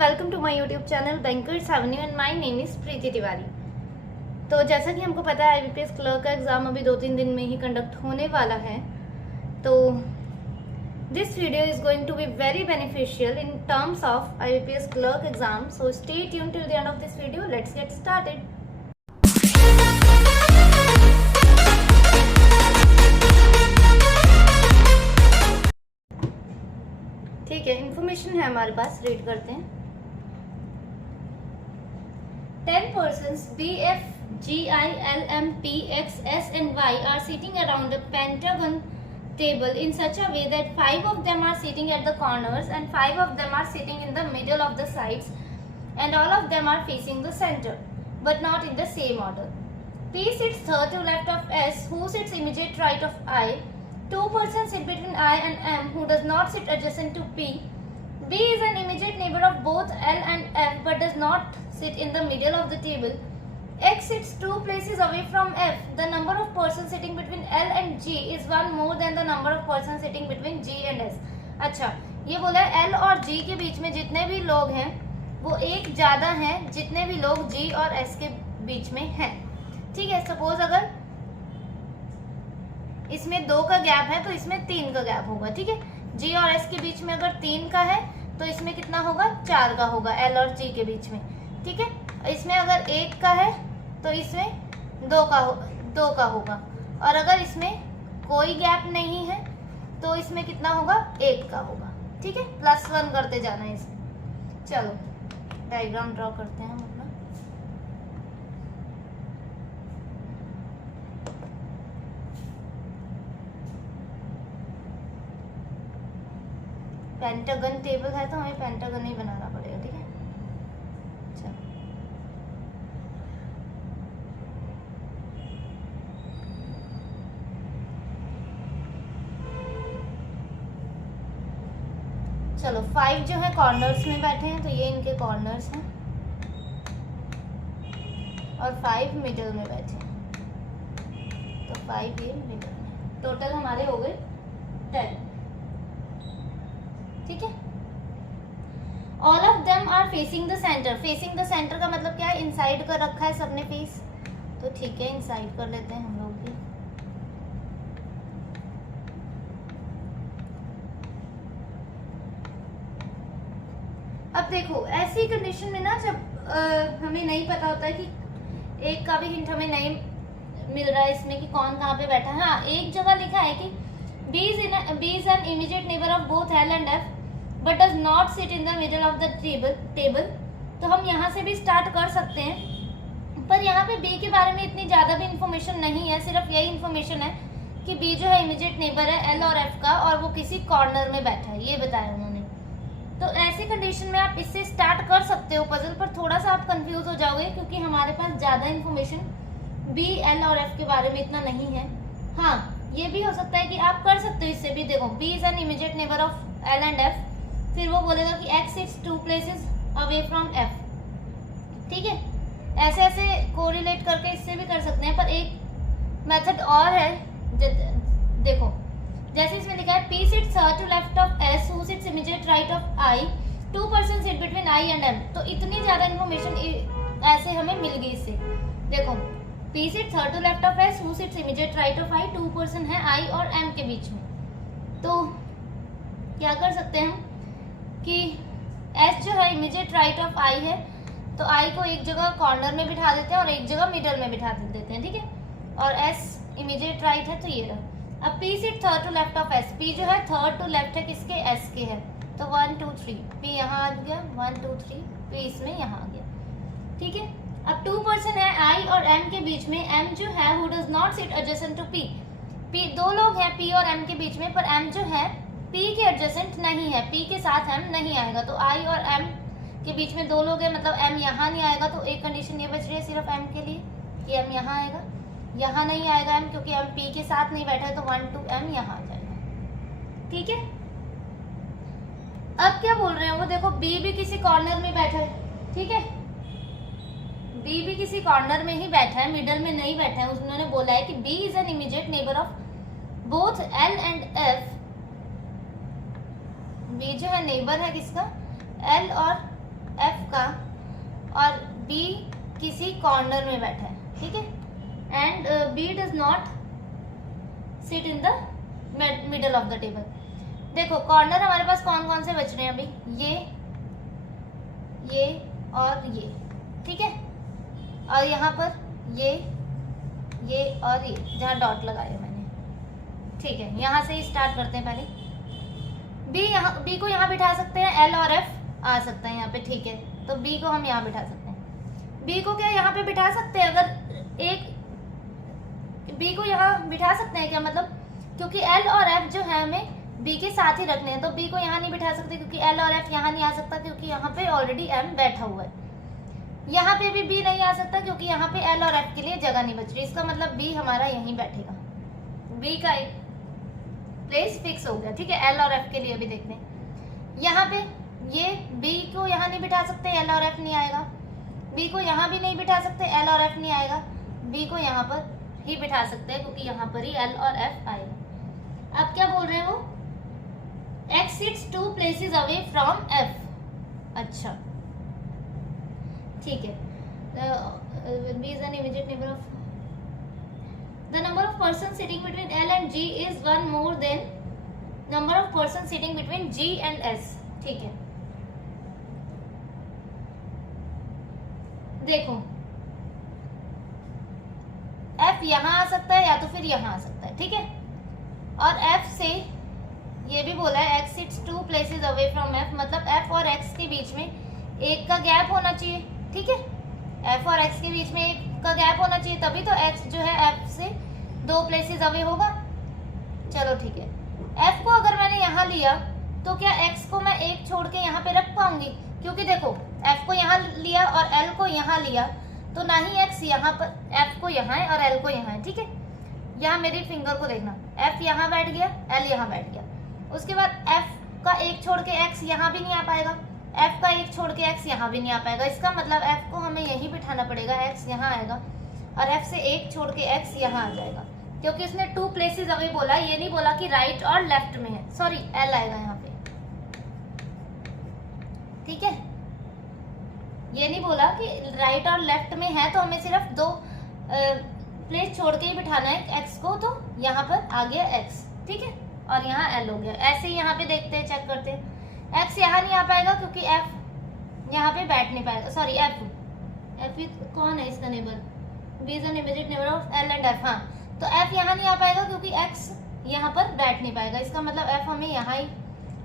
Welcome to my YouTube channel Bankers Avenue and my name is Preeti Tiwari. तो जैसा कि हमको पता है IBPS क्लर्क का एग्ज़ाम अभी 2-3 दिन में ही कंडक्ट होने वाला है। तो this video is going to be very beneficial in terms of IBPS clerk exam. So stay tuned till the end of this video. Let's get started. ठीक है, इंफॉर्मेशन है हमारे पास, रीड करते हैं। 10 persons B, F, G, I, L, M, P, X, S and Y are sitting around a pentagon table in such a way that 5 of them are sitting at the corners and 5 of them are sitting in the middle of the sides and all of them are facing the center, but not in the same order. P sits third to left of S, who sits immediate right of I. 2 persons sit between I and M, who does not sit adjacent to P. B is an immediate neighbor of both L and F but does not sit in the middle of the table. X sits 2 places away from F. The number of persons sitting between L and G is 1 more than the number of persons sitting between G and S. अच्छा, ये बोला है L और G के बीच में जितने भी लोग हैं वो एक ज़्यादा हैं जितने भी लोग G और S के बीच में हैं। ठीक है, सपोज अगर इसमें 2 का गैप है तो इसमें 3 का गैप होगा। ठीक है, G और S के बीच में अगर 3 का है तो इसमें कितना होगा, 4 का होगा L और G के बीच में। ठीक है, इसमें अगर 1 का है तो इसमें 2 का होगा, और अगर इसमें कोई गैप नहीं है तो इसमें कितना होगा, 1 का होगा। ठीक है, +1 करते जाना है इसमें। चलो डायग्राम ड्रॉ करते हैं हम अपना। पेंटागन टेबल है तो हमें पेंटागन ही बनाना पड़ेगा। ठीक है, चलो 5 जो है कॉर्नर्स में बैठे हैं तो ये इनके कॉर्नर्स हैं, और 5 मिडल में बैठे हैं तो 5 ये मिडल में। टोटल हमारे हो गए 10। ठीक है, all of them are facing the centre. Facing the centre का मतलब क्या है, इनसाइड कर रखा है सबने फेस, तो ठीक है इनसाइड कर लेते हैं हम लोग भी। अब देखो ऐसी कंडीशन में ना, जब हमें नहीं पता होता है कि एक का भी हिंट हमें नहीं मिल रहा है इसमें कि कौन कहाँ पे बैठा है। हाँ, एक जगह लिखा है कि B is an immediate neighbor of both L and F but does not sit in the middle of the table। तो हम यहाँ से भी स्टार्ट कर सकते हैं, पर यहाँ पे B के बारे में इतनी ज़्यादा भी इंफॉर्मेशन नहीं है। सिर्फ यही इंफॉर्मेशन है कि B जो है इमीडिएट नेबर है L और F का, और वो किसी कॉर्नर में बैठा है, ये बताया उन्होंने। तो ऐसी कंडीशन में आप इससे स्टार्ट कर सकते हो पजल, पर थोड़ा सा आप कंफ्यूज हो जाओगे क्योंकि हमारे पास ज़्यादा इंफॉर्मेशन B, L और F के बारे में इतना नहीं है। हाँ, ये भी हो सकता है कि आप कर सकते हो इससे भी। देखो B is an immediate neighbor of L and F, फिर वो बोलेगा कि X sits 2 places away from F। ठीक है, ऐसे ऐसे कोरिलेट करके इससे भी कर सकते हैं, पर एक मेथड और है। देखो जैसे इसमें लिखा है P sits third to left of S, who sits immediate right of I, 2 persons sit between I and M। तो इतनी ज़्यादा इन्फॉर्मेशन ऐसे हमें मिल गई इससे। देखो P sits third to left of S, who sits immediate right of I, 2 person है I और M के बीच में। तो क्या कर सकते हैं हम कि S जो है इमीडिएट राइट ऑफ I है, तो I को एक जगह कॉर्नर में बिठा देते हैं और एक जगह मिडल में बिठा देते हैं। ठीक है, और S इमीडिएट राइट है तो ये रहा। अब P sit third to left of S, P जो है थर्ड टू लेफ्ट है किसके, S के है, तो 1 2 3 P यहाँ आ गया, 1 2 3 P इसमें यहाँ आ गया। ठीक है, अब 2 पर्सन है I और M के बीच में। M जो है who does not sit adjacent to P, दो लोग हैं P और M के बीच में, पर M जो है P के एडजेसेंट नहीं है, P के साथ M नहीं आएगा। तो I और M के बीच में 2 लोग हैं, मतलब M यहाँ नहीं आएगा। तो एक कंडीशन ये बच रही है सिर्फ M के लिए कि M यहाँ आएगा, यहाँ नहीं आएगा M क्योंकि M P के साथ नहीं बैठा है, तो 1 2 M यहाँ आ जाएगा। ठीक है, अब क्या बोल रहे हैं वो, देखो B भी किसी कॉर्नर में बैठा है। ठीक है, B भी किसी कॉर्नर में ही बैठा है, मिडल में नहीं बैठा है। उन्होंने बोला है कि B is an immediate neighbour of both L and F। B जो है नेबर है किसका, L और एफ का और बी किसी कॉर्नर में बैठा है, ठीक है, and B does not sit in the middle of the table. देखो कॉर्नर हमारे पास कौन कौन से बच रहे हैं अभी, ये और ये, ठीक है, और यहाँ पर ये और ये जहाँ डॉट लगाया मैंने, ठीक है। यहाँ से ही स्टार्ट करते हैं पहले। बी को यहाँ बिठा सकते हैं, एल और एफ आ सकता है यहाँ पे, ठीक है, तो बी को हम यहाँ बिठा सकते हैं। बी को क्या यहाँ पे बिठा सकते हैं, अगर एक बी को यहाँ बिठा सकते हैं क्या, मतलब क्योंकि एल और एफ जो है हमें बी के साथ ही रखने हैं, तो बी को यहाँ नहीं बिठा सकते क्योंकि एल और एफ यहाँ नहीं आ सकता क्योंकि यहाँ पे ऑलरेडी एम बैठा हुआ है। यहाँ पे भी बी नहीं आ सकता क्योंकि यहाँ पे एल और एफ के लिए जगह नहीं बच रही, इसका मतलब बी हमारा यहीं बैठेगा। बी का एक प्लेस फिक्स हो गया, ठीक है। एल और एफ के लिए भी देखते हैं, यहाँ पे ये बी को यहाँ नहीं बिठा सकते, एल और एफ नहीं आएगा। बी को यहाँ भी नहीं बिठा सकते, एल और एफ नहीं आएगा। बी को यहाँ पर ही बिठा सकते हैं क्योंकि यहाँ पर ही एल और एफ आएगा। अब क्या बोल रहे हो, X sits 2 places away from F। अच्छा, ठीक है। B is an immediate neighbor of the number of persons sitting between L and G is one more than number of persons sitting between G and S, ठीक है। देखो F यहाँ आ सकता है या तो फिर यहाँ आ सकता है, ठीक है, और F से ये भी बोला है X sits 2 places away from F, मतलब F और X के बीच में एक का गैप होना चाहिए, ठीक है। F और X के बीच में एक का गैप होना चाहिए, तभी तो X जो है F से 2 places away होगा। चलो ठीक है, F को अगर मैंने यहाँ लिया तो क्या X को मैं एक छोड़ के यहाँ पे रख पाऊंगी, क्योंकि देखो F को यहाँ लिया और L को यहाँ लिया तो ना ही X यहाँ पर, F को यहाँ है और L को यहाँ है, ठीक है। यहाँ मेरी फिंगर को देखना, F यहाँ बैठ गया, L यहाँ बैठ गया, उसके बाद F का एक छोड़ के X यहाँ भी नहीं आ पाएगा, F का एक छोड़ के X यहाँ भी नहीं आ पाएगा। इसका मतलब F को हमें यहीं बिठाना पड़ेगा, X यहाँ आएगा और F से एक छोड़ के X यहाँ आ जाएगा, क्योंकि उसने 2 places अवे बोला, ये नहीं बोला कि राइट और लेफ्ट में है। सॉरी, L आएगा यहाँ पे, ठीक है, ये नहीं बोला कि राइट और लेफ्ट में है तो हमें सिर्फ 2 प्लेस छोड़ के ही बिठाना है X को, तो यहाँ पर आ गया X, ठीक है, और यहाँ L हो गया। ऐसे ही यहाँ पे देखते हैं, चेक करते हैं, X यहाँ नहीं आ पाएगा क्योंकि F यहाँ पे बैठ नहीं पाएगा। सॉरी, F कौन है इसका neighbour, B is an immediate neighbor of L and F, हाँ, तो F यहाँ नहीं आ पाएगा क्योंकि X यहाँ पर बैठ नहीं पाएगा। इसका मतलब F हमें यहाँ ही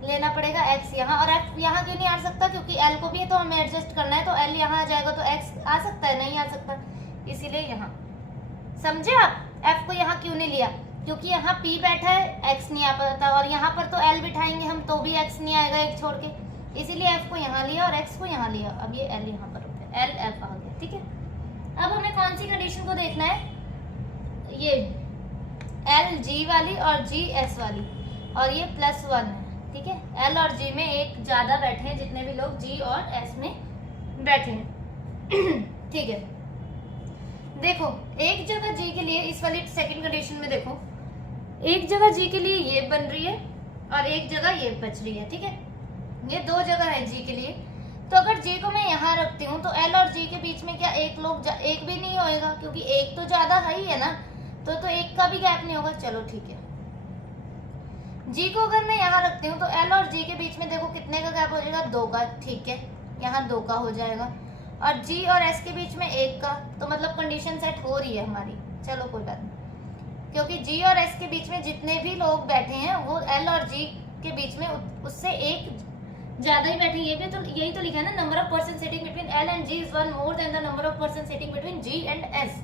लेना पड़ेगा, X यहाँ, और F यहाँ क्यों नहीं आ सकता, क्योंकि L को भी तो हमें एडजस्ट करना है, तो L यहाँ आ जाएगा तो X आ सकता है, नहीं आ सकता, इसीलिए यहाँ। समझे आप, F को यहाँ क्यों नहीं लिया, क्योंकि यहाँ P बैठा है, X नहीं आ पाता, और यहाँ पर तो L बिठाएंगे हम तो भी X नहीं आएगा एक छोड़ के, इसीलिए F को यहाँ लिया और X को यहाँ लिया। अब ये L यहाँ पर होता है, L F आ गया, ठीक है। अब हमें कौन सी कंडीशन को देखना है, ये L G वाली और G S वाली, और ये +1 है, ठीक है। L और G में एक ज्यादा बैठे हैं, जितने भी लोग G और S में बैठे हैं, ठीक है। देखो एक जगह G के लिए, इस वाली सेकंड कंडीशन में देखो, एक जगह G के लिए ये बन रही है और एक जगह ये बच रही है, ठीक है, ये 2 जगह है G के लिए। तो अगर G को मैं यहाँ रखती हूँ तो L और G के बीच में क्या एक भी नहीं होएगा, क्योंकि एक तो ज्यादा है ही है ना, तो एक का भी गैप नहीं होगा। चलो ठीक है, G को अगर मैं यहाँ रखती हूँ तो L और G के बीच में देखो कितने का गैप हो जाएगा, 2 का, ठीक है, यहाँ 2 का हो जाएगा, और G और S के बीच में 1 का, तो मतलब कंडीशन सेट हो रही है हमारी। चलो कोई बात नहीं, क्योंकि G और S के बीच में जितने भी लोग बैठे हैं वो L और G के बीच में उससे एक ज्यादा ही बैठे, ये भी तो यही तो लिखा है ना, number of person sitting between L and G is 1 more then the number of person sitting between G and S।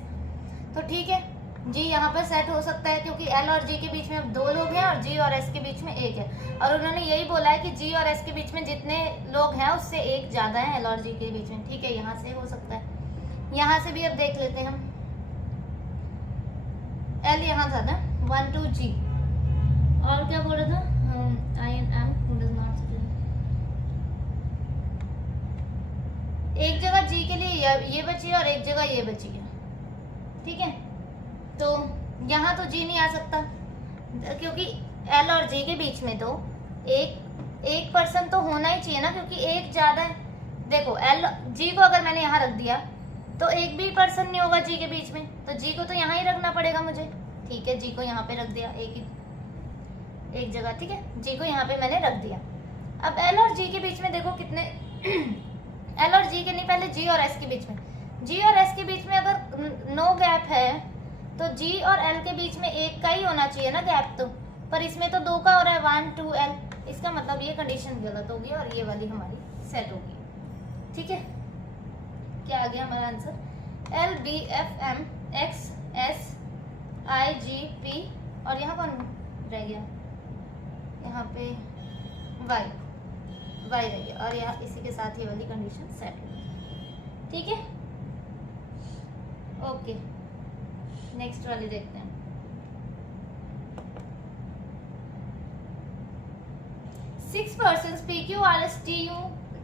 तो ठीक है, G यहाँ पर सेट हो सकता है क्योंकि L और G के बीच में अब 2 लोग हैं और G और S के बीच में 1 है, और उन्होंने यही बोला है कि G और S के बीच में जितने लोग हैं उससे 1 ज्यादा है L और G के बीच में, ठीक है। यहाँ से हो सकता है, यहाँ से भी अब देख लेते हैं हम, L यहाँ था ना, 1 2 G, और क्या बोल रहा था, I and M who does not, एक जगह G के लिए ये बची है और एक जगह ये बची है, ठीक है। तो यहाँ तो G नहीं आ सकता क्योंकि L और G के बीच में तो एक पर्सन तो होना ही चाहिए ना, क्योंकि एक ज्यादा है। देखो एल जी को अगर मैंने यहाँ रख दिया तो एक भी पर्सन नहीं होगा जी के बीच में, तो जी को तो यहाँ ही रखना पड़ेगा मुझे, ठीक है। जी को यहाँ पे रख दिया एक जगह, ठीक है। जी को यहाँ पे मैंने रख दिया। अब एल और जी के बीच में देखो कितने एल और जी के नहीं, पहले जी और एस के बीच में, जी और एस के बीच में अगर नो गैप है तो जी और एल के बीच में एक का ही होना चाहिए ना गैप, तो पर इसमें तो 2 का हो रहा है, 1 2 एल। इसका मतलब ये कंडीशन गलत होगी और ये वाली हमारी सेट होगी, ठीक है। क्या आ गया हमारा answer? L B F M X S I G P, और यहाँ कौन रह गया? यहाँ पे वाई रह गया, और यहाँ इसी के साथ ये वाली कंडीशन सेट होगी, ठीक है। ओके, नेक्स्ट वाली देखते हैं। Six persons P Q R S T U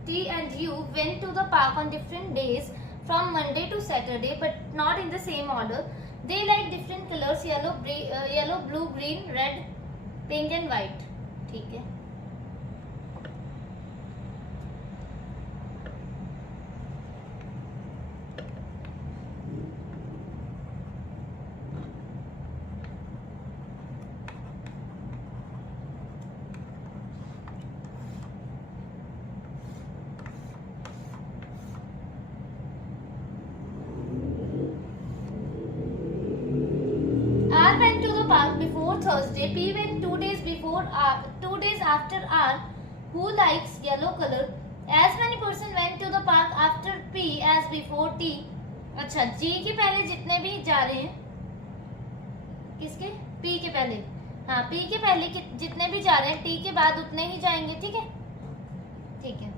T and U went to the park on different days from Monday to Saturday, but not in the same order. They like different colors: yellow, blue, green, red, pink and white. ठीक है। R went to the park before Thursday. P went 2 days before. 2 days after R. Who likes yellow color? As many person went to the park after P as before T. अच्छा, G के पहले जितने भी जा रहे हैं, किसके? P के पहले, हाँ P के पहले जितने भी जा रहे हैं T के बाद उतने ही जाएंगे, ठीक है, ठीक है।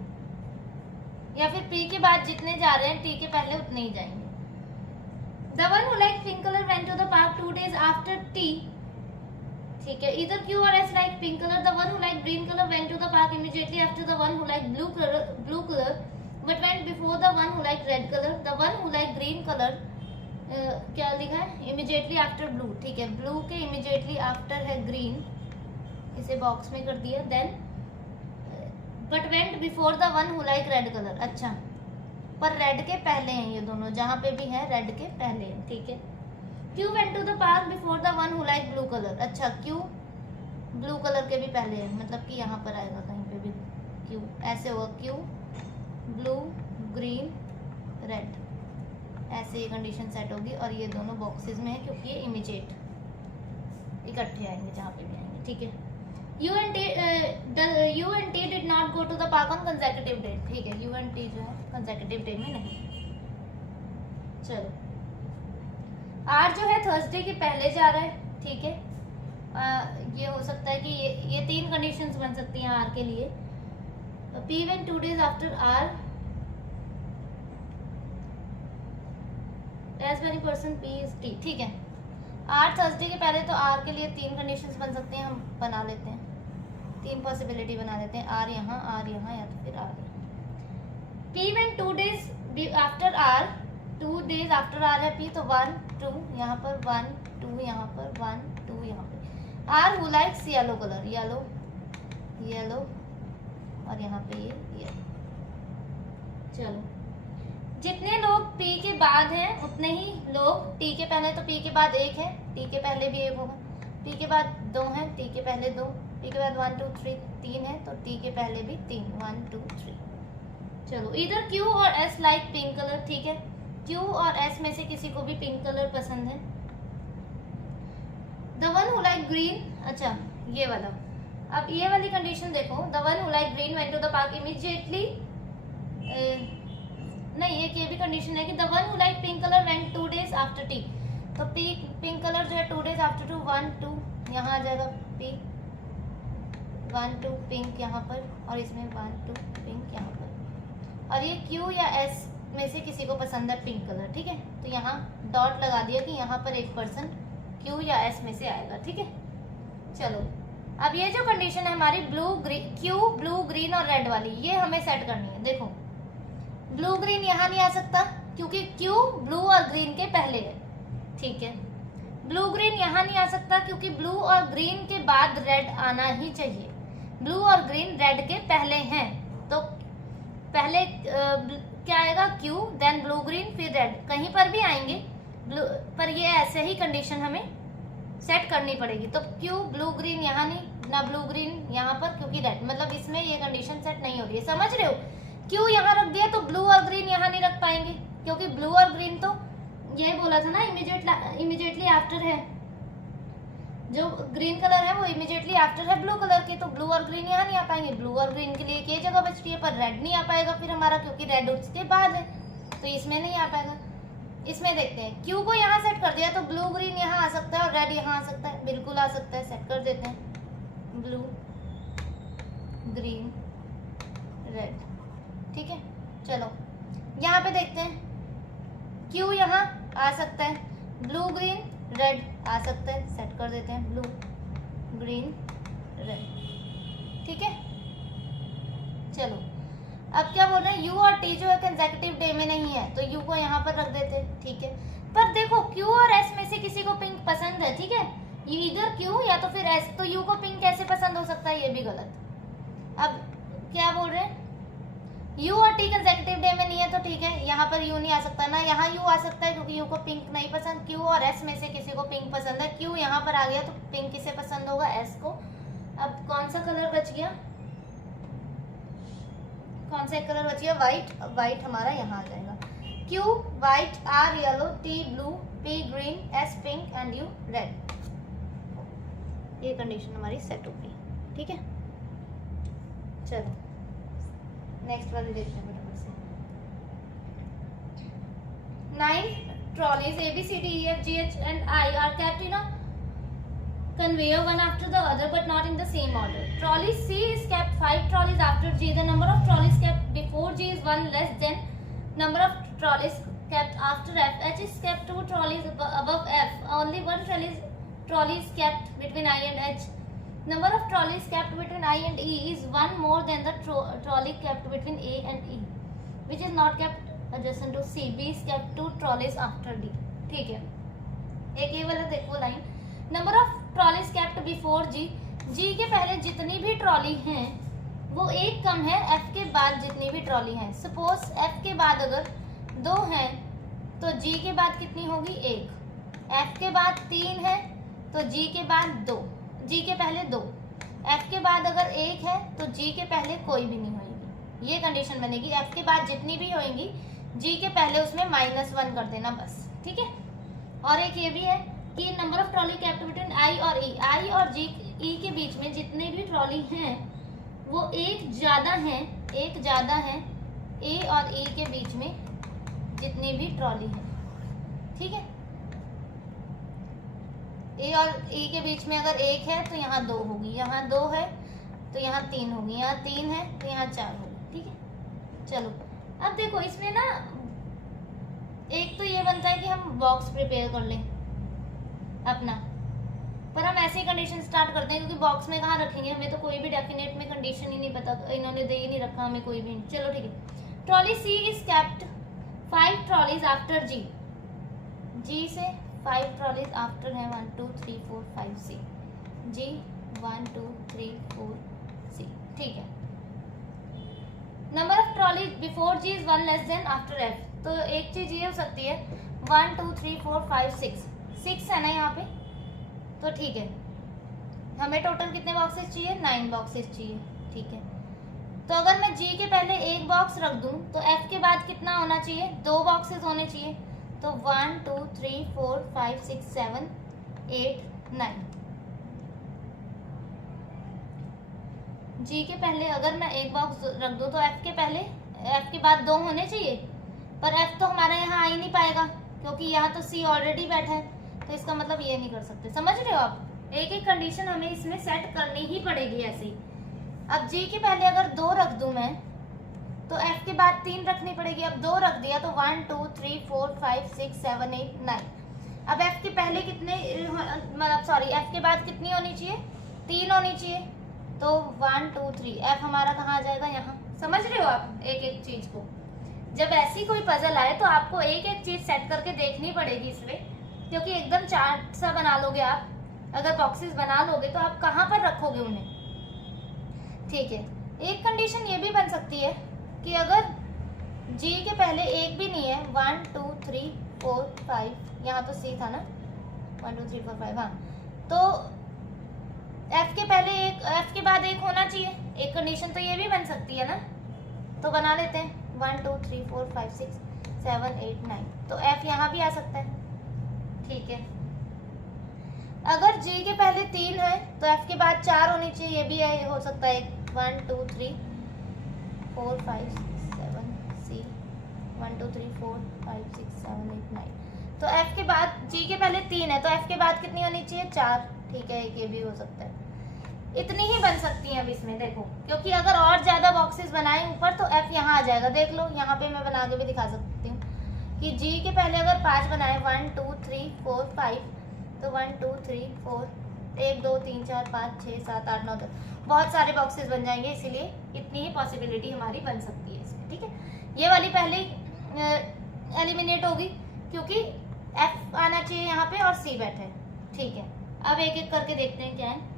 या फिर P के बाद जितने जा रहे हैं T के पहले उतने ही जाएंगे। The one who liked pink color went to the park 2 days after T. ठीक है, either Q or S liked pink color. The one who liked green color went to the park immediately after the one who liked blue color, but went before the one who liked red color. The one who liked green color क्या लिखा है? Immediately after blue. ठीक है, blue के immediately after है green, इसे box में कर दिया। Then but went before the one who liked red color. अच्छा, पर रेड के पहले हैं ये दोनों, जहाँ पे भी है रेड के पहले हैं, ठीक है। Q went to the park before the one who liked blue color. अच्छा, Q ब्लू कलर के भी पहले है, मतलब कि यहाँ पर आएगा कहीं पे भी Q, ऐसे होगा Q ब्लू ग्रीन रेड, ऐसे ये कंडीशन सेट होगी। और ये दोनों बॉक्सेस में है क्योंकि ये इमीडिएट इकट्ठे आएंगे जहाँ पे भी आएंगे, ठीक है। U and T did not go to the park on consecutive date. ठीक है, U and T जो है consecutive date में नहीं। चलो, R जो है थर्सडे के पहले जा रहा है, ठीक है। ये हो सकता है कि ये 3 कंडीशंस बन सकती हैं R के लिए। P went 2 days after R. As many person P is T. ठीक है, R थर्सडे के पहले, तो R के लिए 3 कंडीशंस बन सकते हैं, हम बना लेते हैं, 3 पॉसिबिलिटी बना देते हैं। R यहाँ या तो फिर R। P went 2 days after R. 2 days after R है P, तो 1 2 यहाँ पर 1 2 यहाँ पर 1 2 यहाँ पर। R who likes yellow color, yellow और यहाँ पे ये येलो। चलो, जितने लोग P के बाद हैं उतने ही लोग T के पहले, तो P के बाद 1 है, T के पहले भी 1 होगा। P के बाद 2 है, T के पहले 2, P के बाद 1 2 3 3 है, तो T के पहले भी 3 1 2 3। चलो, इधर Q और S लाइक पिंक कलर, ठीक है। Q और S में से किसी को भी पिंक कलर पसंद है। The one who like green, अच्छा ये वाला, अब ये वाली कंडीशन देखो। The one who like green went to the park immediately, नहीं, ये भी कंडीशन है कि the one who like pink color went 2 days after T, तो पिंक कलर जो है 2 days after 2 1 2 यहाँ आ जाएगा P 1 2 पिंक यहाँ पर, और इसमें 1 2 पिंक यहाँ पर। और ये Q या S में से किसी को पसंद है पिंक कलर, ठीक है, तो यहाँ डॉट लगा दिया कि यहाँ पर एक पर्सन Q या S में से आएगा, ठीक है। चलो, अब ये जो कंडीशन है हमारी Q ब्लू ग्रीन और रेड वाली, ये हमें सेट करनी है। देखो, ब्लू ग्रीन यहाँ नहीं आ सकता क्योंकि Q ब्लू और ग्रीन के पहले है, ठीक है। ब्लू ग्रीन यहाँ नहीं आ सकता क्योंकि ब्लू और ग्रीन के बाद रेड आना ही चाहिए। ब्लू और ग्रीन रेड के पहले हैं, तो पहले क्या आएगा Q, देन ब्लू ग्रीन, फिर रेड, कहीं पर भी आएंगे ब्लू, पर ये ऐसे ही कंडीशन हमें सेट करनी पड़ेगी। तो Q ब्लू ग्रीन यहाँ नहीं, ना ब्लू ग्रीन यहाँ पर, क्योंकि रेड, मतलब इसमें ये कंडीशन सेट नहीं हो रही है, समझ रहे हो। Q यहाँ रख दिया तो ब्लू और ग्रीन यहाँ नहीं रख पाएंगे, क्योंकि ब्लू और ग्रीन तो ये बोला था ना इमीडिएटली आफ्टर है, जो ग्रीन कलर है वो इमीडिएटली आफ्टर है ब्लू कलर के, तो ब्लू और ग्रीन यहाँ नहीं आ पाएंगे। ब्लू और ग्रीन के लिए एक ये जगह बच रही है, पर रेड नहीं आ पाएगा फिर हमारा, क्योंकि रेड उसके बाद है, तो इसमें नहीं आ पाएगा। इसमें देखते हैं, Q को यहाँ सेट कर दिया तो ब्लू ग्रीन यहाँ आ सकता है और रेड यहाँ आ सकता है, बिल्कुल आ सकता है, सेट कर देते हैं ब्लू ग्रीन रेड, ठीक है। चलो यहाँ पे देखते हैं, Q यहाँ आ सकता है, ब्लू ग्रीन रेड आ सकता है, सेट कर देते हैं ब्लू ग्रीन रेड, ठीक है। चलो अब क्या बोल रहे हैं, U और T जो है कंसेक्यूटिव डे में नहीं है, तो U को यहाँ पर रख देते हैं, ठीक है। पर देखो Q और S में से किसी को पिंक पसंद है, ठीक है, ये इधर Q या तो फिर S, तो U को पिंक कैसे पसंद हो सकता है, ये भी गलत। अब क्या बोल रहे हैं, U और T कंसेक्यूटिव डे में नहीं है, तो ठीक है, यहाँ पर U नहीं आ सकता, ना यहाँ U आ सकता है क्योंकि U को पिंक नहीं पसंद। Q और S में से किसी को पिंक पसंद है, Q यहाँ पर आ गया तो पिंक किसे पसंद होगा, S को। अब कौन सा कलर बच गया, कौन सा कलर बच गया, व्हाइट, व्हाइट हमारा यहाँ आ जाएगा। Q white, R yellow, T blue, P green, S pink and U red, ये कंडीशन हमारी सेट हो गई, ठीक है। चलो नेक्स्ट वाली देखते हैं फटाफट से। 9 trolleys A B C D E F G H and I are kept in a conveyor one after the other but not in the same order. Trolley C is kept 5 trolleys after G. The number of trolleys kept before G is 1 less than number of trolleys kept after F. H is kept 2 trolleys above F. Only 1 trolley is kept between I and H. Number of trolleys kept between I and E is 1 more than the trolley kept between A and E, which is not kept adjacent to C. B is kept 2 trolleys after D. ठीक है, एक ये वाला देखो line, number of trolleys kept before G, G के पहले जितनी भी ट्रॉली हैं वो एक कम है एफ के बाद जितनी भी ट्रॉली हैं। सपोज एफ के बाद अगर 2 हैं तो जी के बाद कितनी होगी, 1। एफ के बाद 3 है तो जी के बाद 2, जी के पहले 2। एफ के बाद अगर 1 है तो जी के पहले कोई भी नहीं होगी, ये कंडीशन बनेगी। एफ के बाद जितनी भी होंगी जी के पहले उसमें -1 कर देना बस, ठीक है। और एक ये भी है कि number of trolley kept between I और ई, आई और जी ई के बीच में जितने भी ट्रॉली हैं वो एक ज़्यादा है ए और ई के बीच में जितनी भी ट्रॉली है, ठीक है। ए और ई के बीच में अगर 1 है तो यहाँ 2 होगी, यहाँ 2 है तो यहाँ 3 होगी, यहाँ 3 है तो यहाँ 4 होगी, ठीक है। चलो अब देखो इसमें ना एक तो ये बनता है कि हम बॉक्स प्रिपेयर कर लें अपना, पर हम ऐसी कंडीशन स्टार्ट करते हैं क्योंकि बॉक्स में कहाँ रखेंगे, हमें तो कोई भी डेफिनेट में कंडीशन ही नहीं पता, इन्होंने दे ही नहीं रखा हमें कोई भी। चलो ठीक है, trolley C is kept 5 trolleys after G, G से 5 ट्रॉलीज आफ्टर है 1 2 3 4 5 सी, जी 1 2 3 4 सी, ठीक है। Number of trolleys before G is 1 less than after F, तो एक चीज ये हो सकती है 1 2 3 4 5 6 है ना यहाँ पे, तो ठीक है। हमें टोटल कितने बॉक्सेस चाहिए, 9 बॉक्सेस चाहिए, ठीक है। तो अगर मैं जी के पहले 1 बॉक्स रख दूं तो एफ के बाद कितना होना चाहिए, 2 बॉक्सेस होने चाहिए, तो 1 2 3 4 5 6 7 8 9। जी के पहले अगर मैं 1 बॉक्स रख दूं तो एफ के बाद 2 होने चाहिए, पर एफ तो हमारा यहाँ आ ही नहीं पाएगा क्योंकि यहाँ तो सी ऑलरेडी बैठा है, तो इसका मतलब ये नहीं कर सकते। समझ रहे हो आप, एक एक कंडीशन हमें इसमें सेट करनी ही पड़ेगी ऐसे ही। अब जी के पहले अगर 2 रख दूं मैं तो एफ के बाद 3 रखनी पड़ेगी, अब 2 रख दिया तो 1 2 3 4 5 6 7 8 9। अब एफ के पहले कितने एफ के बाद कितनी होनी चाहिए, 3 होनी चाहिए, तो 1 2 3 एफ हमारा कहाँ आ जाएगा, यहाँ। समझ रहे हो आप एक एक चीज को, जब ऐसी कोई पजल आए तो आपको एक एक चीज सेट करके देखनी पड़ेगी इसमें, क्योंकि एकदम चार्ट सा बना लोगे आप, अगर बॉक्सेस बना लोगे तो आप कहाँ पर रखोगे उन्हें, ठीक है। एक कंडीशन ये भी बन सकती है कि अगर जी के पहले एक भी नहीं है, 1 2 3 4 5, यहाँ तो सी था ना, 1 2 3 4 5, हाँ, तो एफ के पहले एक, एफ के बाद एक होना चाहिए। एक कंडीशन तो ये भी बन सकती है ना, तो बना लेते हैं 1 2 3 4 5 6 7 8 9, तो एफ यहाँ भी आ सकता है, ठीक है। अगर जी के पहले 3 है तो एफ के बाद 4 होनी चाहिए, ये भी है, हो सकता है 1 2 3 4 5 7 सी 1 2 3 4 5 6 7 8 9, तो एफ के बाद जी के पहले 3 है तो एफ के बाद कितनी होनी चाहिए, 4, ठीक है, एक ये भी हो सकता है। इतनी ही बन सकती हैं अब इसमें, देखो, क्योंकि अगर और ज्यादा बॉक्सेस बनाए ऊपर तो एफ यहाँ आ जाएगा। देख लो, यहाँ पे मैं बना के भी दिखा सकती हूँ कि जी के पहले अगर 5 बनाए, 1 2 3 4 5, तो 1 2 3 4 1 2 3 4 5 6 7 8 9 10, बहुत सारे बॉक्सेस बन जाएंगे, इसीलिए इतनी ही पॉसिबिलिटी हमारी बन सकती है इसमें, ठीक है। ये वाली पहले एलिमिनेट होगी क्योंकि एफ आना चाहिए यहाँ पे और सी बैठा है, ठीक है। अब एक एक करके देखते हैं क्या है।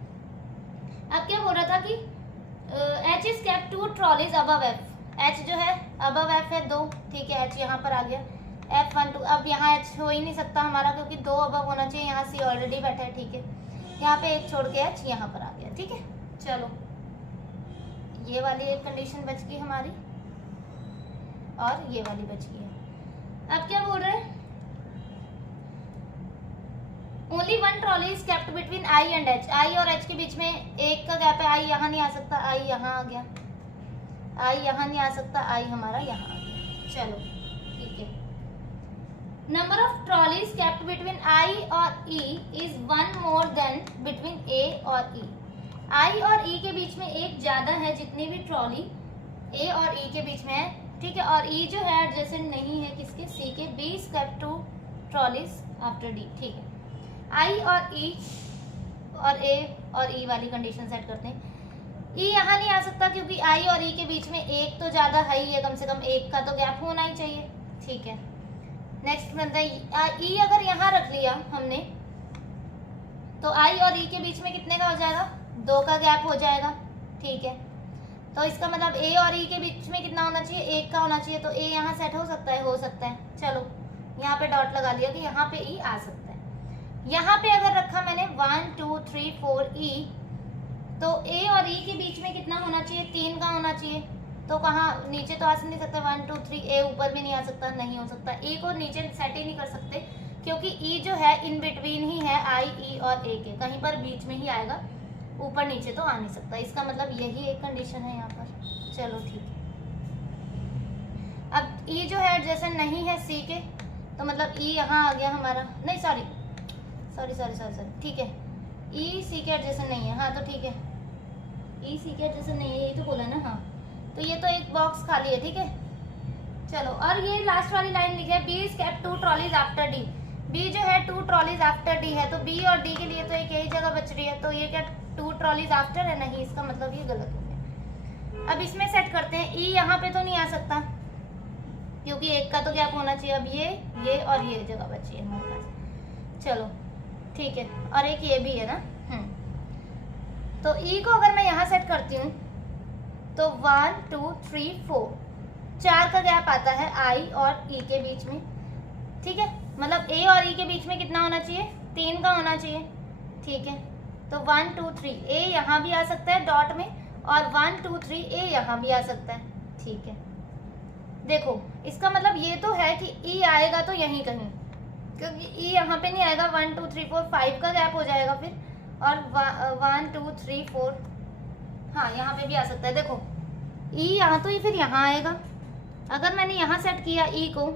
अब क्या बोल रहा था कि H is kept 2 trolleys above F, H जो है अबव एफ है 2, ठीक है, एच यहाँ पर आ गया, एफ 1 2, अब यहाँ एच हो ही नहीं सकता हमारा क्योंकि 2 अबव होना चाहिए, यहाँ सी ऑलरेडी बैठा है, ठीक है, यहाँ पे एक छोड़ के एच यहाँ पर आ गया, ठीक है। चलो, ये वाली एक कंडीशन बच गई हमारी और ये वाली बच गई है। अब क्या बोल रहे हैं, only 1 trolley is kept between I and H, I और एच के बीच में एक का गैप है, आई यहाँ नहीं आ सकता, आई यहाँ आ गया, आई यहाँ नहीं आ सकता, आई हमारा यहाँ आ गया, चलो ठीक है। Number of trolleys kept between I और E is 1 more than between A और ई, आई और ई के बीच में एक ज्यादा है जितनी भी ट्रॉली ए और ई के बीच में है, ठीक है, और ई जो है एडजेसेंट नहीं है किसके, सी के, B is kept 2 trolleys after D, ठीक है। आई और ई और ए और ई वाली कंडीशन सेट करते हैं। ई यहाँ नहीं आ सकता क्योंकि आई और ई के बीच में एक तो ज्यादा है ही है, कम से कम एक का तो गैप होना ही चाहिए, ठीक है। नेक्स्ट बनता है ई, अगर यहाँ रख लिया हमने तो आई और ई के बीच में कितने का हो जाएगा, 2 का गैप हो जाएगा, ठीक है। तो इसका मतलब ए और ई के बीच में कितना होना चाहिए, 1 का होना चाहिए, तो ए यहाँ सेट हो सकता है, हो सकता है, चलो यहाँ पे डॉट लगा लिया कि यहाँ पे ई आ सकता है। यहाँ पे अगर रखा मैंने 1 2 3 4 ई, तो ए और ई के बीच में कितना होना चाहिए, 3 का होना चाहिए, तो कहाँ नीचे तो आ नहीं सकता, 1 2 3, ए ऊपर भी नहीं आ सकता, नहीं हो सकता, ई को नीचे सेट ही नहीं कर सकते क्योंकि ई जो है इन बिटवीन ही है आई ई और ए के, कहीं पर बीच में ही आएगा, ऊपर नीचे तो आ नहीं सकता, इसका मतलब यही एक कंडीशन है यहाँ पर, चलो ठीक है। अब ई जो है एडजेसेंट नहीं है सी के, तो मतलब ई यहाँ आ गया हमारा, नहीं सॉरी, ठीक है, ई सी के एडजेसेंट नहीं है, हाँ तो ठीक है, ई सी के एडजेसेंट नहीं है, यही तो बोला ना, हाँ, तो ये तो एक बॉक्स खाली है, ठीक है। चलो, और ये लास्ट वाली लाइन लिखी है, B is kept 2 trolleys after D, B जो है 2 ट्रॉलीज आफ्टर डी है, तो बी और डी के लिए तो एक यही जगह बच रही है, तो ये क्या 2 ट्रॉलीज आफ्टर है, नहीं, इसका मतलब ये गलत हो गया। अब इसमें सेट करते हैं, ई यहाँ पे तो नहीं आ सकता क्योंकि एक का तो गैप होना चाहिए, अब ये और ये जगह बची है हमारे पास, चलो ठीक है, और एक ये भी है ना, तो ई को अगर मैं यहाँ सेट करती हूँ तो 1 2 3 4, 4 का गैप आता है आई और ई के बीच में, ठीक है, मतलब ए और ई के बीच में कितना होना चाहिए, 3 का होना चाहिए, ठीक है। तो 1 2 3 ए यहाँ भी आ सकता है डॉट में, और 1 2 3 ए यहाँ भी आ सकता है, ठीक है। देखो, इसका मतलब ये तो है कि ई आएगा तो यहीं कहीं, क्योंकि ई यहाँ पे नहीं आएगा, 1 2 3 4 5 का गैप हो जाएगा फिर, और 1 2 3 4, हाँ यहाँ पे भी आ सकता है। देखो, ई यहाँ तो ये फिर यहाँ आएगा, अगर मैंने यहाँ सेट किया ई को,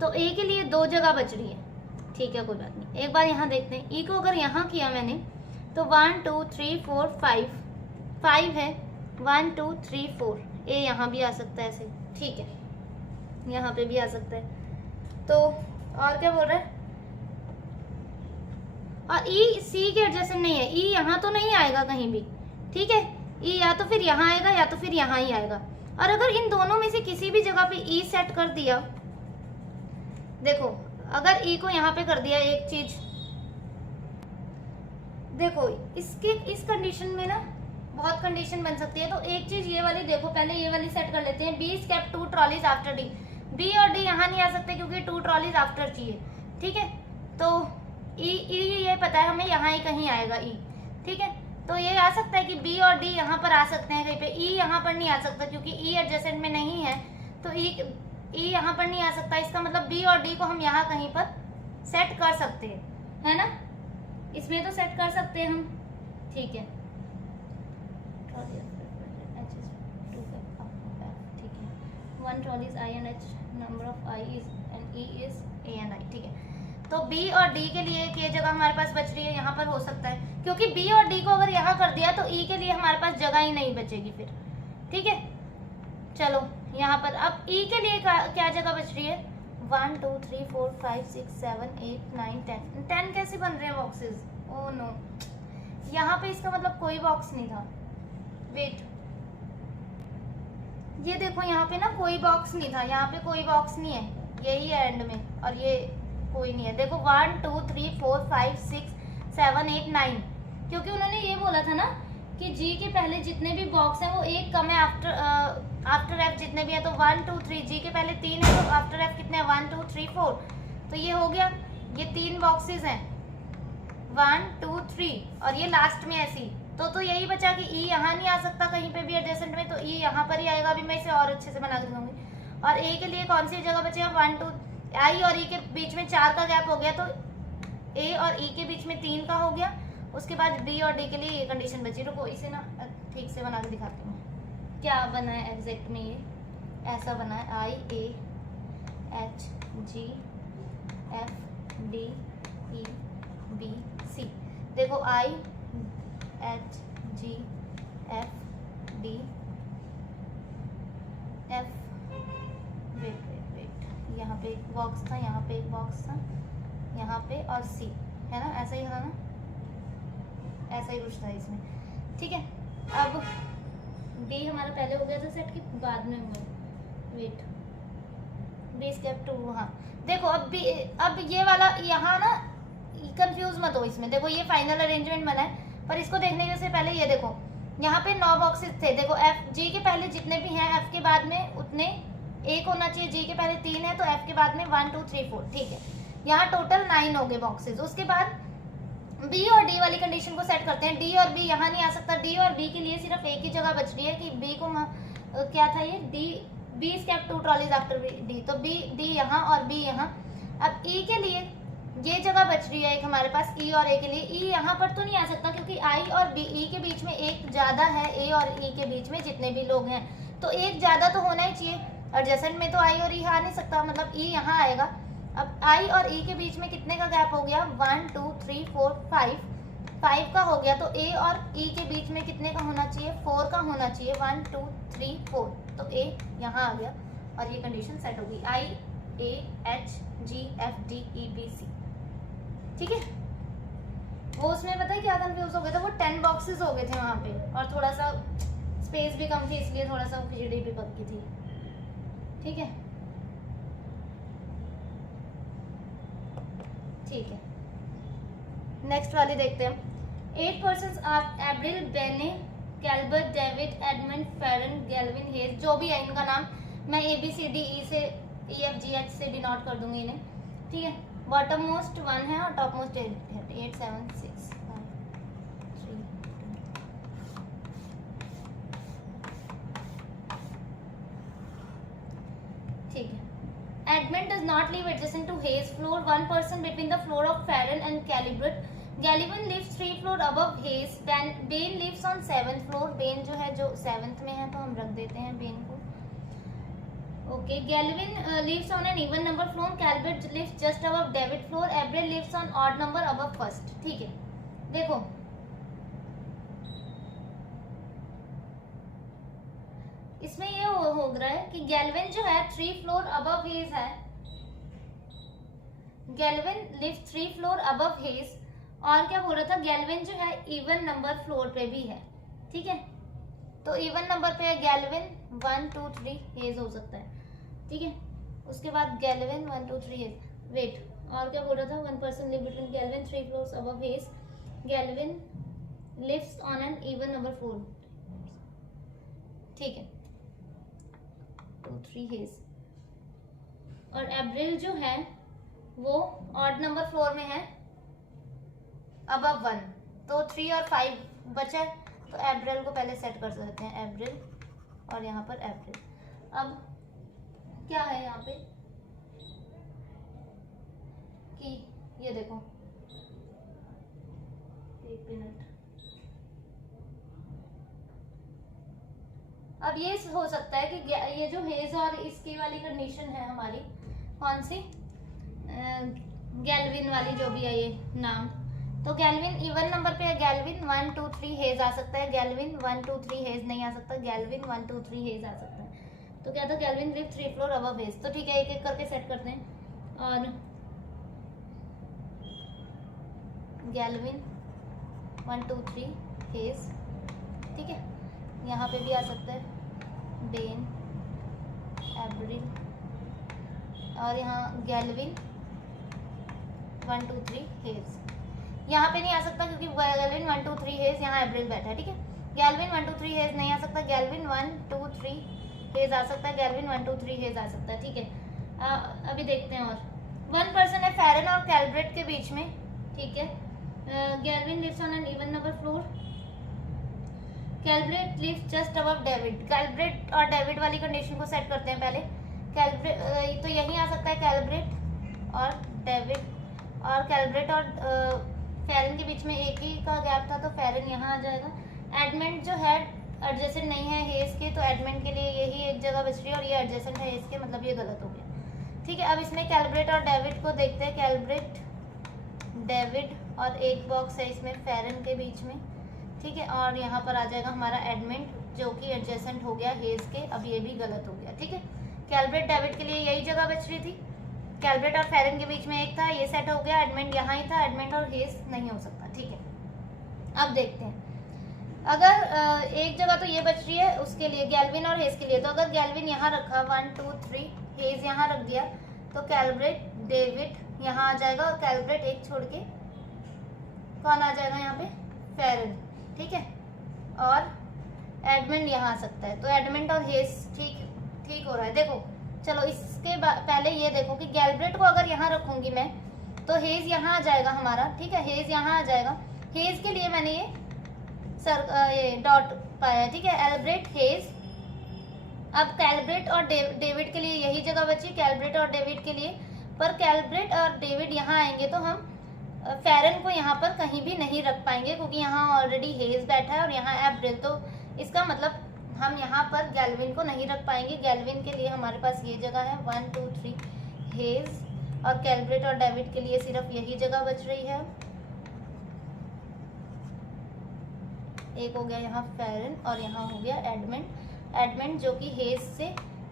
तो ए के लिए 2 जगह बच रही है, ठीक है, कोई बात नहीं। एक बार यहाँ देखते हैं, ई को अगर यहाँ किया मैंने तो 1 2 3 4 5 है, 1 2 3 4, ए यहाँ भी आ सकता है ऐसे, ठीक है, यहाँ पे भी आ सकता है। तो और क्या बोल रहा है, और ई सी के एडजेसेंट नहीं है, ई यहाँ तो नहीं आएगा कहीं भी, ठीक है, ई या तो फिर यहाँ आएगा या तो फिर यहाँ ही आएगा। और अगर इन दोनों में से किसी भी जगह पे ई सेट कर दिया, देखो अगर ई को यहाँ पे कर दिया, एक चीज देखो, इसके इस कंडीशन में ना बहुत कंडीशन बन सकती है। तो एक चीज ये वाली देखो, पहले ये वाली सेट कर लेते हैं। B is kept 2 trolleys after D. B और डी यहाँ नहीं आ सकते क्योंकि 2 ट्रॉलीज आफ्टर चाहिए, ठीक है। तो ई ये पता है हमें, यहाँ ही कहीं आएगा ई, ठीक है। तो ये आ सकता है कि बी और डी यहाँ पर आ सकते हैं कहीं पे, ई यहाँ पर नहीं आ सकता क्योंकि ई एडजेसेंट में नहीं है, तो ई यहाँ पर नहीं आ सकता। इसका मतलब बी और डी को हम यहाँ कहीं पर सेट कर सकते हैं, है ना, इसमें तो सेट कर सकते हैं हम, ठीक है। ठीक है, 1 trolley is I and H, number of I is and E is A and I, ठीक है। तो बी और डी के लिए ये जगह हमारे पास बच रही है, यहाँ पर हो सकता है क्योंकि बी और डी को अगर यहाँ कर दिया तो ई के लिए हमारे पास जगह ही नहीं बचेगी फिर, ठीक है। चलो यहाँ पर अब ई के लिए क्या जगह बच रही है, 1 2 3 4 5 6 7 8 9 10 कैसे बन रहे हैं बॉक्सेस, ओह नो, यहाँ पे इसका मतलब कोई बॉक्स नहीं था, वेट, ये देखो यहाँ पे ना कोई बॉक्स नहीं था, यहाँ पे कोई बॉक्स नहीं है, यही है एंड में, और ये कोई नहीं है। देखो 1 2 3 4 5 6 7 8 9, क्योंकि उन्होंने ये बोला था ना कि जी के पहले जितने भी बॉक्स हैं वो एक कम है आफ्टर एफ जितने भी है, तो 1 2 3, जी के पहले 3 है तो आफ्टर एफ कितने हैं 1 2 3 4, तो ये हो गया, ये 3 बॉक्सेस हैं 1 2 3 और ये लास्ट में ऐसी, तो यही बचा कि ई यहाँ नहीं आ सकता कहीं पे भी एडजेसेंट में, तो ई यहाँ पर ही आएगा। अभी मैं इसे और अच्छे से बना के दिखाऊंगी। और ए के लिए कौन सी जगह बचेगा, 1 2, आई और ई के बीच में 4 का गैप हो गया, तो ए और ई के बीच में 3 का हो गया। उसके बाद बी और डी के लिए ये कंडीशन बची। रुको इसे ना ठीक से बना के दिखाती हूँ क्या बना है एग्जैक्ट में। ये ऐसा बना है, I A H G F D E B C. देखो I H G F D F, wait, यहाँ पे एक बॉक्स था, यहाँ पे एक बॉक्स था, यहाँ पे और सी, है ना, ऐसा ही था ना, ऐसा ही कुछ था इसमें, ठीक है। अब बी हमारा पहले हो गया था सेट के बाद में हुआ, वेट, बी स्टेप 2, हाँ देखो अब ये वाला यहाँ ना कंफ्यूज मत हो इसमें। देखो ये फाइनल अरेंजमेंट बना है, पर इसको देखने से पहले ये देखो यहाँ पे 9 बॉक्सेस थे। देखो एफ जी के पहले जितने भी हैं एफ के बाद में उतने एक होना चाहिए, जी के पहले 3 है तो एफ के बाद में 1 2 3 4, ठीक है। यहाँ टोटल 9 हो गए बॉक्सेस। उसके बाद बी और डी वाली कंडीशन को सेट करते हैं। डी और बी यहाँ नहीं आ सकता, डी और बी के लिए सिर्फ एक ही जगह बच रही है कि बी को क्या था ये, D B step 2 trolleys after D, तो बी डी यहाँ और बी यहाँ। अब ई के लिए ये जगह बच रही है एक हमारे पास ई और ए के लिए। ई यहाँ पर तो नहीं आ सकता क्योंकि आई और बी ई के बीच में एक ज़्यादा है, ए और ई के बीच में जितने भी लोग हैं तो एक ज़्यादा तो होना ही चाहिए। एडजेसेंट में तो आई और ई आ नहीं सकता, मतलब ई यहाँ आएगा। अब आई और ई के बीच में कितने का गैप हो गया, 1 2 3 4 5 का हो गया, तो ए और ई के बीच में कितने का होना चाहिए, 4 का होना चाहिए, 1 2 3 4, तो ए यहाँ आ गया और ये कंडीशन सेट होगी, I A H G F D E B C, ठीक है। वो उसमें पता है क्या कंफ्यूज हो गया था, वो 10 बॉक्सेस हो गए थे वहाँ पे और थोड़ा सा स्पेस भी कम थी इसलिए थोड़ा सा खिचड़ी भी पकी थी, ठीक है। ठीक है, नेक्स्ट वाली देखते हैं। 8 पर्सन्स आर एब्रिल, बेने, कैल्बर्ट, डेविड, एडमंड, फेरन, गैल्विन, हेज, जो भी है इनका नाम मैं A B C D E से ई एफ जी एच से डिनोट कर दूंगी इन्हें, ठीक है। बॉटम मोस्ट 1 है और टॉप मोस्ट 8 7 6 5 3 ठीक है। Edmund does not live adjacent to Hayes floor, 1 person between the floor of Farron and Calibert. Galvin lives 3 floor above Hayes. Bain lives on 7th floor. Bain जो है जो 7th में है तो हम रख देते हैं Bain को. Okay, Galvin lives on an even number floor. Calibert lives just above David floor. Abril lives on odd number above first. ठीक है, देखो इसमें ये हो रहा है कि गैल्विन जो है 3 फ्लोर अबव हेज है, Galvin lives 3 floor above hedge, और क्या बोल रहा था, गैल्विन जो है इवन नंबर फ्लोर पे भी है, ठीक है। तो इवन नंबर पे है गैल्विन 1 2 3 हेज हो सकता है, ठीक है। उसके बाद गैल्विन 1 2 3 हेज, वेट, और क्या बोल रहा था, 1 person live between Galvin 3 floors above Hayes, Galvin lives on an even number floor, ठीक है, 2 3 हेज। और एब्रिल जो है वो ऑड नंबर फ्लोर में है, अबव 1, तो 3 और 5 बचा, तो एब्रिल को पहले सेट कर सकते हैं, एब्रिल, और यहाँ पर एब्रिल। अब क्या है यहाँ पे कि ये देखो, एक मिनट, अब ये हो सकता है कि ये जो हेज और इसकी वाली कंडीशन है हमारी, कौन सी, गैल्विन वाली जो भी है ये नाम, तो गैल्विन इवन नंबर पे है, गैल्विन 1 2 3 हेज आ सकता है, गैल्विन 1 2 3 हेज नहीं आ सकता, गैल्विन 1 2 3 हेज आ सकता है। तो क्या था, गैल्विन लिव 3 फ्लोर अबव हेज। तो ठीक है, एक एक करके सेट करते हैं। और गैल्विन 1 2 3 हेज, ठीक है, यहाँ पे भी आ सकता है बेन, एब्रिल, और यहाँ गैल्विन 1 2 3 हेज। यहाँ पे नहीं आ सकता क्योंकि गैल्विन 1 2 3 हेज, यहाँ एब्रिल बैठा है, ठीक है। गैल्विन 1 2 3 हेज नहीं आ सकता, गैल्विन 1 2 3 हेज आ सकता है, गैल्विन 1 2 3 हेज आ सकता है, ठीक है। अभी देखते हैं। और 1% है फेरन और कैलब्रेट के बीच में, ठीक है। Galvin lives on an even number floor, Calbrate lives just above David. Calbrate और डेविड वाली कंडीशन को सेट करते हैं पहले। कैलब्रेट तो यहीं आ सकता है, कैलब्रेट और डेविड, और कैलब्रेट और फेरन के बीच में एक ही का गैप था, तो फेरन यहाँ आ जाएगा। एडमेंट जो है एडजेसेंट नहीं है हेज के, तो एडमेंट के लिए यही एक जगह बच रही है, और ये एडजेसेंट है हेज के, मतलब ये गलत हो गया, ठीक है। अब इसमें कैलब्रेट और डेविड को देखते हैं, कैलब्रेट डेविड, और एक बॉक्स है इसमें फेरन के बीच में, ठीक है। और यहाँ पर आ जाएगा हमारा एडमेंट जो कि एडजेसेंट हो गया हेज के, अब ये भी गलत हो गया, ठीक है। कैलब्रेट डेविड के लिए यही जगह बच रही थी, कैलब्रेट और फेरन के बीच में एक था, ये सेट हो गया, एडमेंट यहाँ ही था, एडमेंट और हेज नहीं हो सकता, ठीक है। अब देखते हैं, अगर एक जगह तो ये बच रही है उसके लिए, गैल्विन और हेज के लिए, तो अगर गैल्विन यहाँ रखा 1 2 3, हेज यहाँ रख दिया, तो कैलब्रेट डेविड यहाँ आ जाएगा, और कैलब्रेट एक छोड़ के कौन आ जाएगा यहाँ पे, फेरन, ठीक है। और एडमेंट यहाँ आ सकता है, तो एडमेंट और हेज ठीक हो रहा है। देखो चलो इसके पहले ये देखो कि गैल्ब्रेट को अगर यहाँ रखूंगी मैं, तो हेज यहाँ आ जाएगा हमारा, ठीक है, हेज यहाँ आ जाएगा। हेज के लिए मैंने ये डॉट पाया, ठीक है, एल्ब्रेट हेज। अब कैलब्रेट और डेविड के लिए यही जगह बची, कैलब्रेट और डेविड के लिए, पर कैलब्रेट और डेविड यहाँ आएंगे तो हम फेरन को यहाँ पर कहीं भी नहीं रख पाएंगे, क्योंकि यहाँ ऑलरेडी हेज बैठा है और यहाँ एब्रिल, तो इसका मतलब हम यहाँ पर गैल्विन को नहीं रख पाएंगे। गैल्विन के लिए हमारे पास ये जगह है 1 2 3 हेज, और कैलब्रेट और डेविड के लिए सिर्फ यही जगह बच रही है। एक हो गया यहाँ फेरन, और यहाँ हो गया एडमेंट। एडमेंट जो कि हेज से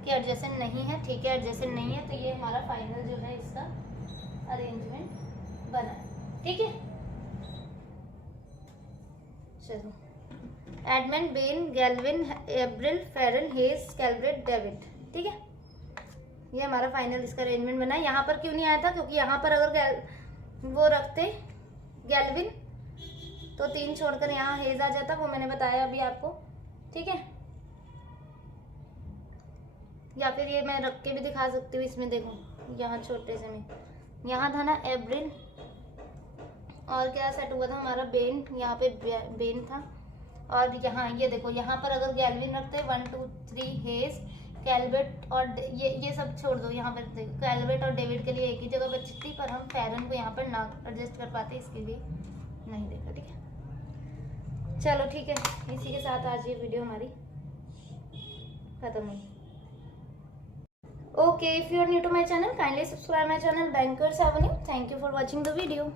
के एडजेसेंट नहीं है, ठीक है, एडजेसेंट नहीं है, तो ये हमारा फाइनल जो है इसका अरेंजमेंट बना है, ठीक है। चलो, एडमेंट, बेन, गैल्विन, एब्रिल, फेरन, हेज, कैलब्रेट, डेविड, ठीक है, ये हमारा फाइनल इसका अरेंजमेंट बना है। यहाँ पर क्यों नहीं आया था, क्योंकि यहाँ पर अगर वो रखते गैल्विन तो 3 छोड़कर यहाँ हेज आ जाता, वो मैंने बताया अभी आपको, ठीक है। या फिर ये मैं रख के भी दिखा सकती हूँ, इसमें देखो यहाँ छोटे से में यहाँ था ना एब्रिल, और क्या सेट हुआ था हमारा बेन, यहाँ पे बेन था, और यहाँ ये देखो, यहाँ पर अगर गैल्विन रखते 1 2 3 हेज, कैलब्रेट और ये सब छोड़ दो, यहाँ पर देखो कैलब्रेट और डेविड के लिए एक ही जगह बची थी, पर हम फेरन को यहाँ पर ना एडजस्ट कर पाते, इसके लिए नहीं देखा, ठीक है। चलो ठीक है, इसी के साथ आज ये वीडियो हमारी खत्म हुई। Okay, if you are new to my channel, kindly subscribe my channel Bankers Avenue. Thank you for watching the video.